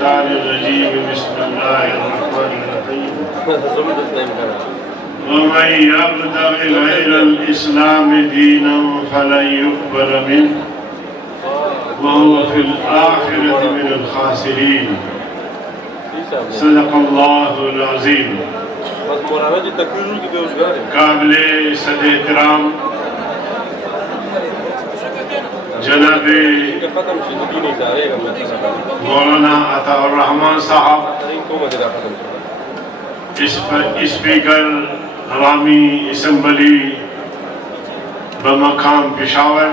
الشيطان الرجيم بسم الله الرحمن الرحيم ومن يبتغ غير الإسلام دينا فلن يقبل منه وهو في الآخرة من الخاسرين صدق الله العظيم. قابل صد احترام جناب مولانا عطا الرحمان صاحب، اسپیکر عوامی اسمبلی بمقام پشاور،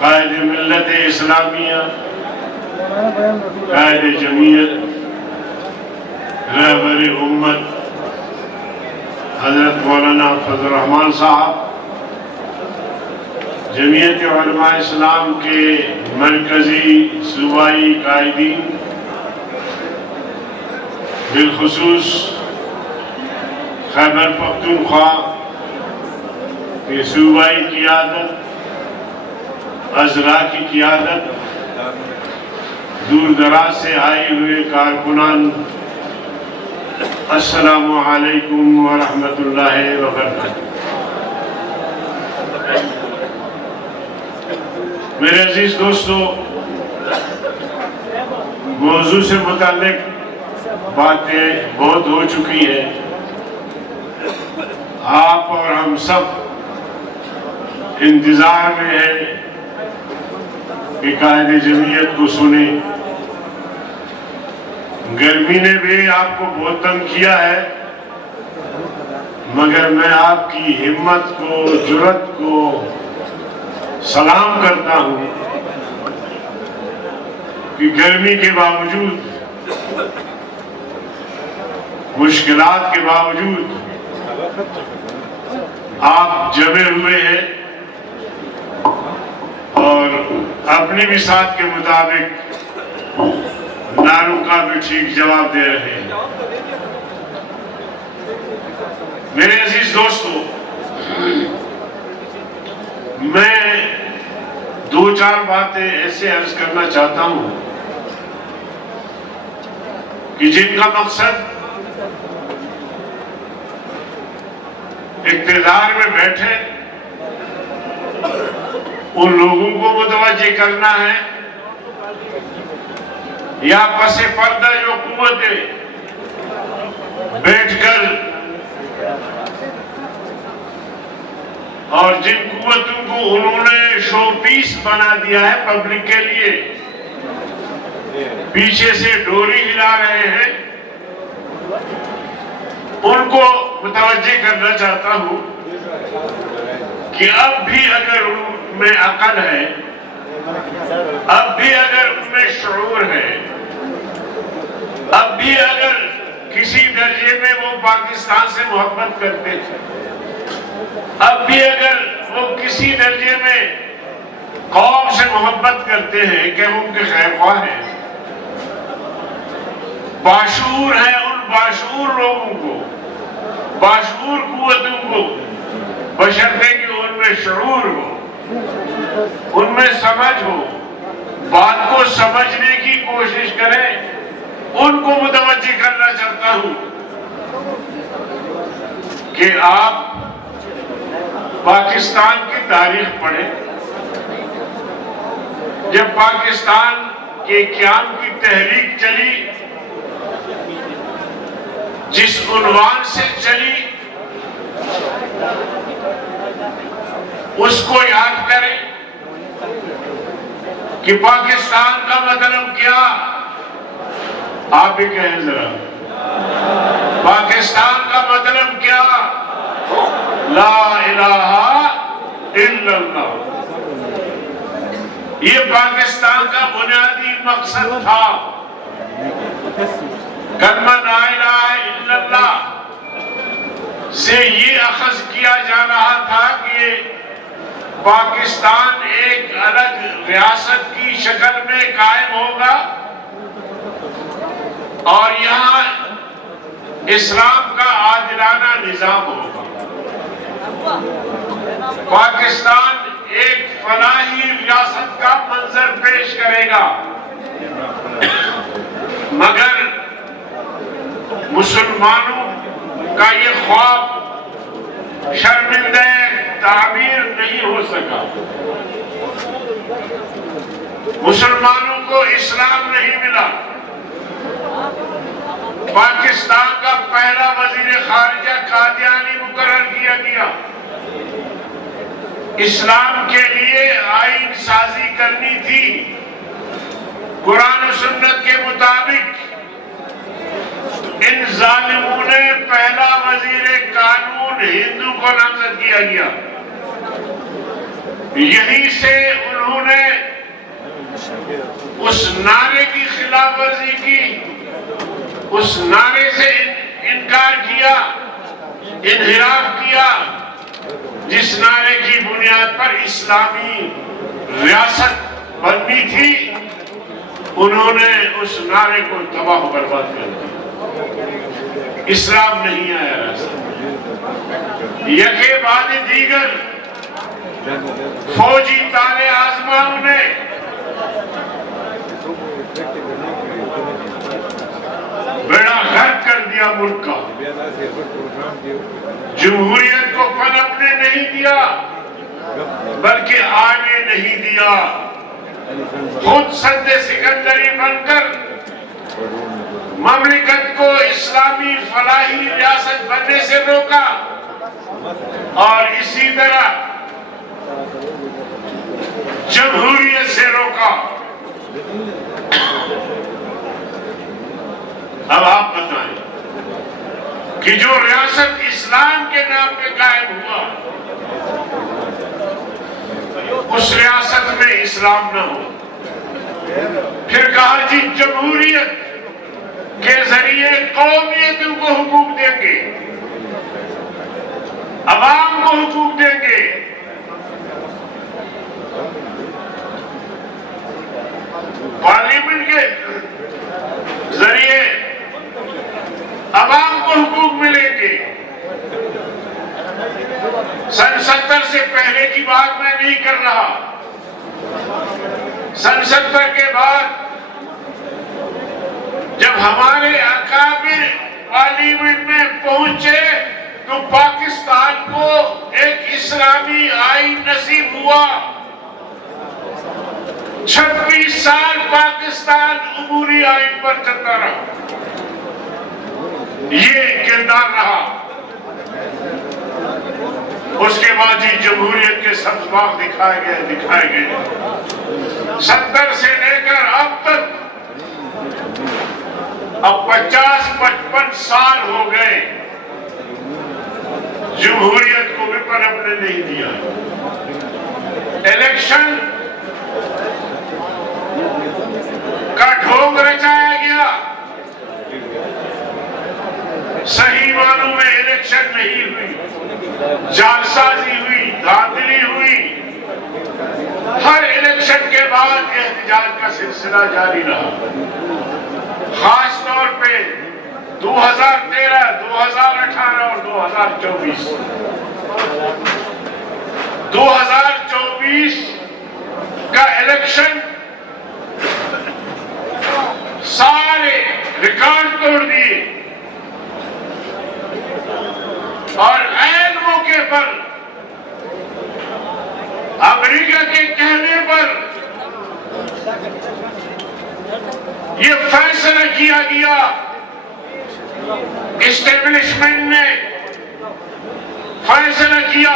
قائد ملت اسلامیہ، قائد جمعیت، رہبر امت حضرت مولانا فضل الرحمان صاحب، جمعیت علماء اسلام کے مرکزی صوبائی قائدین، بالخصوص خیبر پختونخوا کی صوبائی قیادت، اضلاع کی قیادت، دور دراز سے آئے ہوئے کارکنان، السلام علیکم ورحمۃ اللہ وبرکاتہ. میرے عزیز دوستو، موضوع سے متعلق باتیں بہت ہو چکی ہیں. آپ اور ہم سب انتظار میں ہیں کہ قائد جمعیت کو سنیں. گرمی نے بھی آپ کو بہت تنگ کیا ہے، مگر میں آپ کی ہمت کو، جرأت کو سلام کرتا ہوں کہ گرمی کے باوجود، مشکلات کے باوجود آپ جمے ہوئے ہیں اور اپنی مثال کے مطابق نعروں کا بھی ٹھیک جواب دے رہے ہیں. میرے عزیز دوستو، میں دو چار باتیں ایسے عرض کرنا چاہتا ہوں کہ جن کا مقصد اقتدار میں بیٹھے ان لوگوں کو متوجہ کرنا ہے، یا پس پردہ جو قوتیں بیٹھ کر اور جن قوتوں کو انہوں نے شو پیس بنا دیا ہے پبلک کے لیے، پیچھے سے ڈوری ہلا رہے ہیں، ان کو متوجہ کرنا چاہتا ہوں کہ اب بھی اگر ان میں عقل ہے، اب بھی اگر ان میں شعور ہے، اب بھی اگر کسی درجے میں وہ پاکستان سے محبت کرتے تھے، اب بھی اگر وہ کسی درجے میں قوم سے محبت کرتے ہیں کہ ان کے خیر خواہ ہیں، باشعور ہیں، ان باشعور لوگوں کو، باشعور قوتوں کو، بشرطے کہ ان میں شعور ہو، ان میں سمجھ ہو، بات کو سمجھنے کی کوشش کریں، ان کو متوجہ کرنا چاہتا ہوں کہ آپ پاکستان کی تاریخ پڑھیں. جب پاکستان کے قیام کی تحریک چلی، جس عنوان سے چلی، اس کو یاد کریں کہ پاکستان کا مطلب کیا. آپ بھی کہیں ذرا، پاکستان کا مطلب کیا؟ لا الہ الا اللہ. یہ پاکستان کا بنیادی مقصد تھا. کلمہ لا الہ الا اللہ سے یہ اخذ کیا جا رہا تھا کہ پاکستان ایک الگ ریاست کی شکل میں قائم ہوگا اور یہاں اسلام کا عادلانہ نظام ہوگا. پاکستان ایک فلاحی ریاست کا منظر پیش کرے گا. مگر مسلمانوں کا یہ خواب شرمندہ تعبیر نہیں ہو سکا. مسلمانوں کو اسلام نہیں ملا. پاکستان کا پہلا وزیر خارجہ قادیانی مقرر کیا گیا. اسلام کے لیے آئین سازی کرنی تھی. قرآن و سنت کے مطابق ان ظالموں نے پہلا وزیر قانون ہندو کو نامزد کیا گیا. یہیں سے انہوں نے اس نعرے کی خلاف ورزی کی, اس نعرے سے انکار کیا, انحراف کیا جس نعرے کی بنیاد پر اسلامی ریاست بننی تھی. انہوں نے اس نعرے کو تباہ و برباد کر دیا. اسلام نہیں آیا راستہ. یکے بعد دیگر فوجی تالے آزماؤں نے بیڑا غرق کر دیا ملک کا. جمہوریت کو پنپنے نہیں دیا بلکہ آنے نہیں دیا. خود سد سکندری بن کر مملکت کو اسلامی فلاحی ریاست بننے سے روکا اور اسی طرح جمہوریت سے روکا. اب آپ بتائیں کہ جو ریاست اسلام کے نام پہ قائم ہوا اس ریاست میں اسلام نہ ہو. پھر کہا جی جمہوریت کے ذریعے قومیتوں کو حقوق دیں گے, عوام کو حقوق دیں گے. پارلیمنٹ کے ذریعے عوام کو حقوق ملیں گے. سن 70 سے پہلے کی بات میں نہیں کر رہا. سن 70 کے بعد جب ہمارے اکابر پارلیمنٹ میں پہنچے تو پاکستان کو ایک اسلامی آئین نصیب ہوا. 26 سال پاکستان عبوری آئین پر چلتا رہا. یہ کردار رہا. اس کے بعد جی جمہوریت کے سبز باغ دکھائے گئے. 70 سے لے کر اب تک اب 50-55 سال ہو گئے. جمہوریت کو بھی پنپنے نہیں دیا. الیکشن کا ڈھونگ رچایا گیا. صحیح معنوں میں الیکشن نہیں ہوئی, جعلسازی ہوئی, دھاندلی ہوئی. ہر الیکشن کے بعد احتجاج کا سلسلہ جاری رہا. خاص طور پہ 2013, 2018 اور 2024. 2024 کا الیکشن سارے ریکارڈ توڑ دیے اور عین موقع پر امریکہ کے کہنے پر یہ فیصلہ کیا گیا, اسٹیبلشمنٹ نے فیصلہ کیا,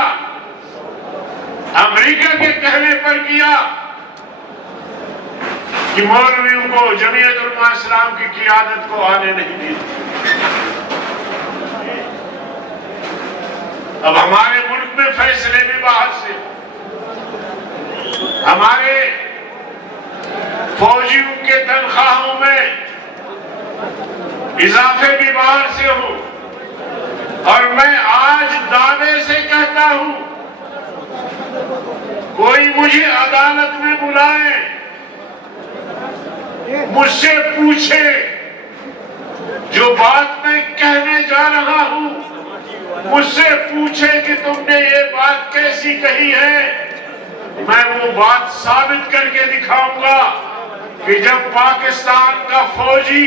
امریکہ کے کہنے پر کیا کہ مولویوں کو جمعیت علماء اسلام کی قیادت کو آنے نہیں دی. اب ہمارے ملک میں فیصلے بھی باہر سے, ہمارے فوجیوں کے تنخواہوں میں اضافے بھی باہر سے ہو. اور میں آج دعوے سے کہتا ہوں کوئی مجھے عدالت میں بلائے, مجھ سے پوچھے جو بات میں کہنے جا رہا ہوں, مجھ سے پوچھے کہ تم نے یہ بات کیسی کہی ہے, میں وہ بات ثابت کر کے دکھاؤں گا کہ جب پاکستان کا فوجی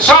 100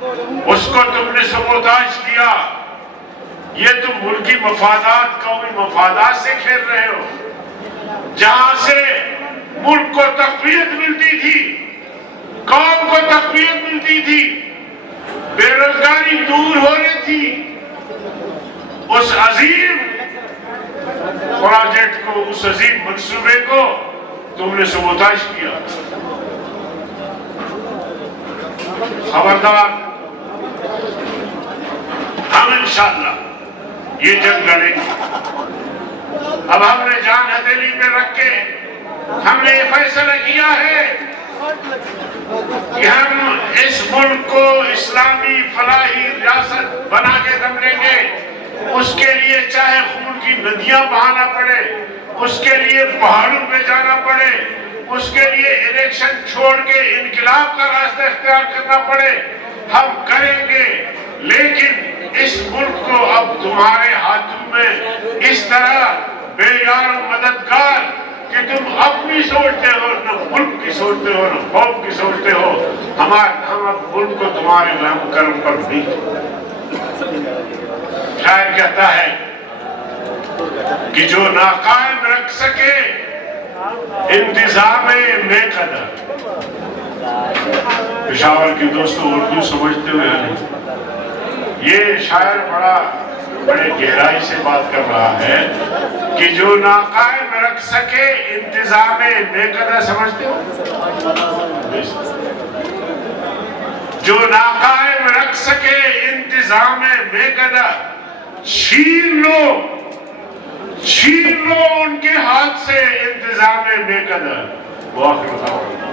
اس کو تم نے سبوتاج کیا. یہ تم ملکی مفادات قومی مفادات سے کھیل رہے ہو. جہاں سے ملک کو تقویت ملتی تھی, قوم کو تقویت ملتی تھی, بے روزگاری دور ہو رہی تھی, اس عظیم پروجیکٹ کو, اس عظیم منصوبے کو تم نے سبوتاج کیا. خبردار, ہم انشاءاللہ یہ جنگ لڑیں گے. اب ہم نے جان ہتھیلی پہ رکھ کے ہم نے یہ فیصلہ کیا ہے کہ ہم اس ملک کو اسلامی فلاحی ریاست بنا کے دم لیں گے. اس کے لیے چاہے خون کی ندیاں بہانا پڑے, اس کے لیے پہاڑوں پہ جانا پڑے, اس کے لیے الیکشن چھوڑ کے انقلاب کا راستہ اختیار کرنا پڑے, ہم کریں گے. لیکن اس ملک کو اب تمہارے ہاتھوں میں اس طرح بے یار و مددگار کہ تم اپنی سوچتے ہو, نہ ملک کی سوچتے ہو, نہ قوم کی سوچتے ہو. ہم اب ملک کو تمہارے رحم کرم پر بھی. شاعر کہتا ہے کہ جو ناقائم رکھ سکے انتظام میں قدر. پشاور کی دوستوں اردو سمجھتے ہوئے یہ شاعر بڑے گہرائی سے بات کر رہا ہے کہ جو ناقائم رکھ سکے انتظام بے قدر. سمجھتے ہو؟ جو ناقائم رکھ سکے انتظام بے قدر, چھین لو ان کے ہاتھ سے انتظام بے قدر. وہ آخر